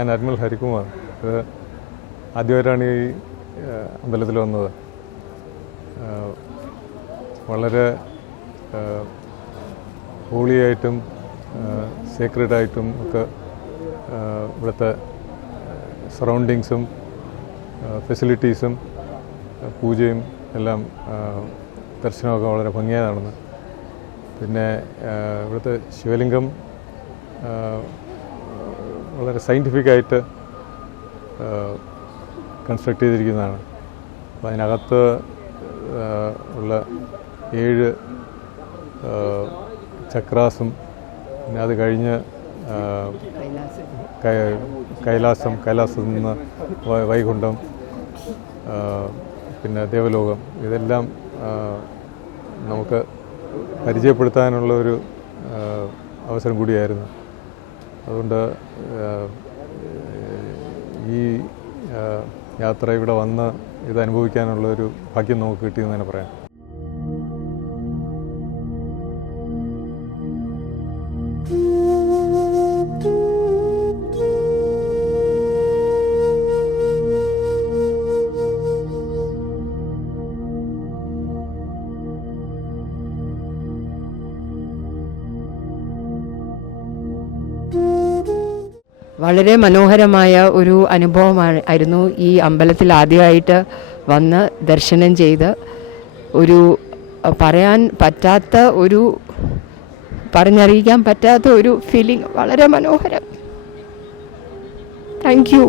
ഞാൻ അഡ്മിറൽ ഹരികുമാർ. ഇത് ആദ്യമായിട്ടാണ് ഈ അമ്പലത്തിൽ വന്നത്. വളരെ ഹോളിയായിട്ടും സേക്രഡായിട്ടും ഒക്കെ ഇവിടുത്തെ സറൗണ്ടിങ്സും ഫെസിലിറ്റീസും പൂജയും എല്ലാം ദർശനമൊക്കെ വളരെ ഭംഗിയായി നടന്നു. പിന്നെ ഇവിടുത്തെ ശിവലിംഗം വളരെ സയൻറ്റിഫിക്കായിട്ട് കൺസ്ട്രക്ട് ചെയ്തിരിക്കുന്നതാണ്. അപ്പോൾ അതിനകത്ത് ഉള്ള 7 ചക്രാസും പിന്നെ അത് കഴിഞ്ഞ് കൈലാസത്തിൽ നിന്ന് വൈകുണ്ഠം, പിന്നെ ദേവലോകം, ഇതെല്ലാം നമുക്ക് പരിചയപ്പെടുത്താനുള്ള ഒരു അവസരം കൂടിയായിരുന്നു. അതുകൊണ്ട് ഈ യാത്ര ഇവിടെ വന്ന് ഇത് അനുഭവിക്കാനുള്ളൊരു ഭാഗ്യം നമുക്ക് കിട്ടിയെന്ന് തന്നെ പറയാം. വളരെ മനോഹരമായ ഒരു അനുഭവമായിരുന്നു ഈ അമ്പലത്തിൽ ആദ്യമായിട്ട് വന്ന് ദർശനം ചെയ്ത്. ഒരു പറയാൻ പറ്റാത്ത ഒരു പറഞ്ഞറിയിക്കാൻ പറ്റാത്ത ഒരു ഫീലിംഗ്. വളരെ മനോഹരം. Thank you.